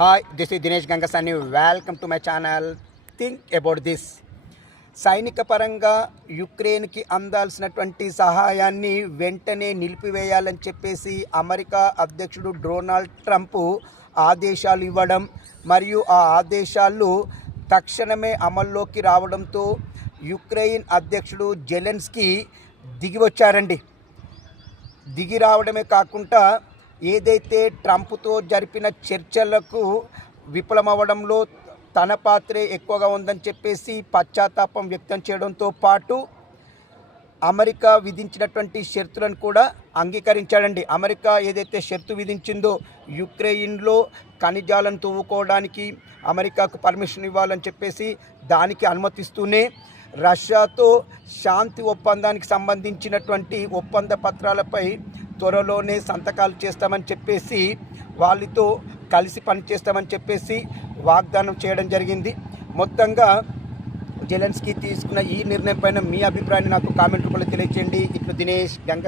Hi, this is Dinesh Gangasani. Welcome to my channel. Think about this. సైనిక పరంగా యుక్రెయిన్కి అందాల్సినటువంటి సహాయాన్ని వెంటనే నిలిపివేయాలని చెప్పేసి అమెరికా అధ్యక్షుడు డొనాల్డ్ ట్రంప్ ఆదేశాలు ఇవ్వడం మరియు ఆ ఆదేశాలు తక్షణమే అమల్లోకి రావడంతో యుక్రెయిన్ అధ్యక్షుడు జెలెన్స్కీ దిగివచ్చారండి. దిగి రావడమే కాకుండా ఏదైతే ట్రంప్తో జరిపిన చర్చలకు విఫలమవ్వడంలో తన పాత్రే ఎక్కువగా ఉందని చెప్పేసి పశ్చాత్తాపం వ్యక్తం చేయడంతో పాటు అమెరికా విధించినటువంటి షరతులను కూడా అంగీకరించాడండి. అమెరికా ఏదైతే షరతు విధించిందో యుక్రెయిన్లో ఖనిజాలను తవ్వుకోవడానికి అమెరికాకు పర్మిషన్ ఇవ్వాలని చెప్పేసి దానికి అనుమతిస్తూనే రష్యాతో శాంతి ఒప్పందానికి సంబంధించినటువంటి ఒప్పంద పత్రాలపై త్వరలోనే సంతకాలు చేస్తామని చెప్పేసి వాళ్ళతో కలిసి పనిచేస్తామని చెప్పేసి వాగ్దానం చేయడం జరిగింది. మొత్తంగా జెలెన్స్కీ తీసుకున్న ఈ నిర్ణయం పైన మీ అభిప్రాయాన్ని నాకు కామెంట్ రూపంలో తెలియజేయండి. ఇట్లు దినేష్ గంగ.